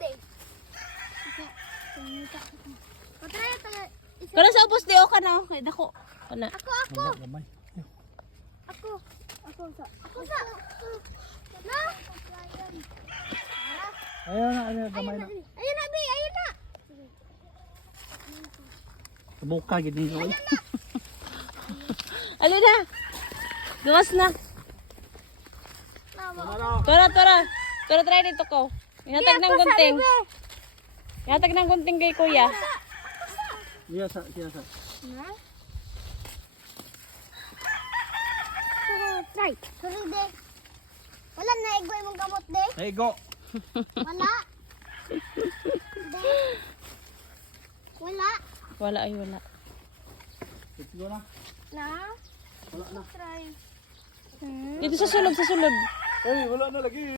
de. Patry ito. Kala sa ubos di o ka na. Kaya dako. Kana. Ako. Gamay. Ako sa. Na. Ayun na, gamay na. Ayun na, Bi. Ayun na. Buka gid ni ko. Ali na. Gawas na. Tara. Tara try dito ko. Inatag ng gunting. Inatag ng gunting kay kuya. Iya sa. Na? Try. Sorry, de. Wala na igoy mong gamot, de. Hey, go. Wala. De. Wala. Wala ay wala. Let's go na. Na? Wala na. Try. Dito sa sulod. Hey, wala na lagi.